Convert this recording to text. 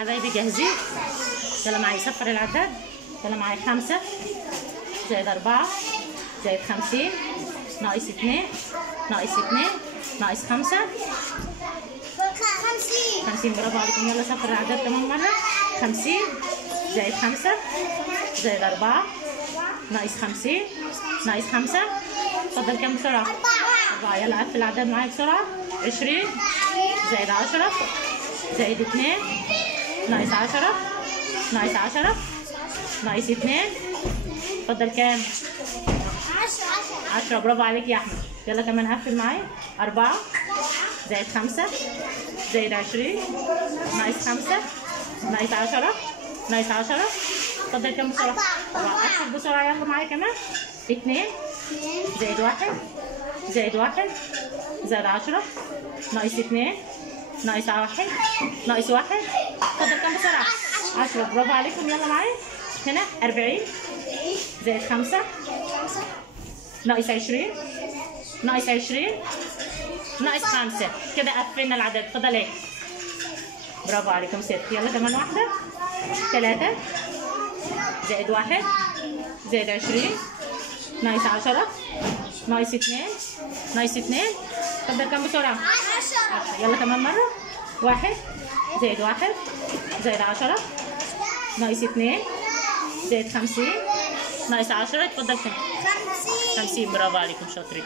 حبايبي جاهزين؟ يلا معايا صفر العداد. يلا معايا 5 زائد 4 زائد 50 ناقص 2 ناقص 2 ناقص 5 50. برافو عليكم. يلا صفر العداد كمان مرة. 50 زائد 5 زائد 4 ناقص 50 ناقص 5. اتفضل كام بسرعة؟ 4. يلا قفل العداد معايا بسرعة. 20 زائد 10 زائد 2 ناقص 10 ناقص 10 ناقص 2. اتفضل كام؟ 10. برافو عليك يا احمد. يلا كمان قفل معايا. 4 زائد 5 زائد 20 ناقص 5 ناقص 10 ناقص 10. اتفضل كام بسرعة؟ 4. قفل بسرعة. يلا معايا كمان. 2 زائد 1 زائد 1 زائد 10 ناقص 2 ناقص 1 ناقص 1. اتفضل كام بسرعة؟ 10. برافو عليكم. يلا معايا هنا. 40 زائد 5 ناقص 20 ناقص 20 ناقص 5. كده قفلنا العدد. اتفضل ايه؟ برافو عليكم 6. يلا كمان واحدة. 3 زائد 1 زائد 20 ناقص 10 ناقص 2 ناقص 2. اتفضل كام بسرعة؟ 10. يلا كمان مرة. 1 زائد 1 زائد 10 ناقص 2 زائد 50 ناقص 10. اتفضل كام؟ 50. برافو عليكم شاطرين.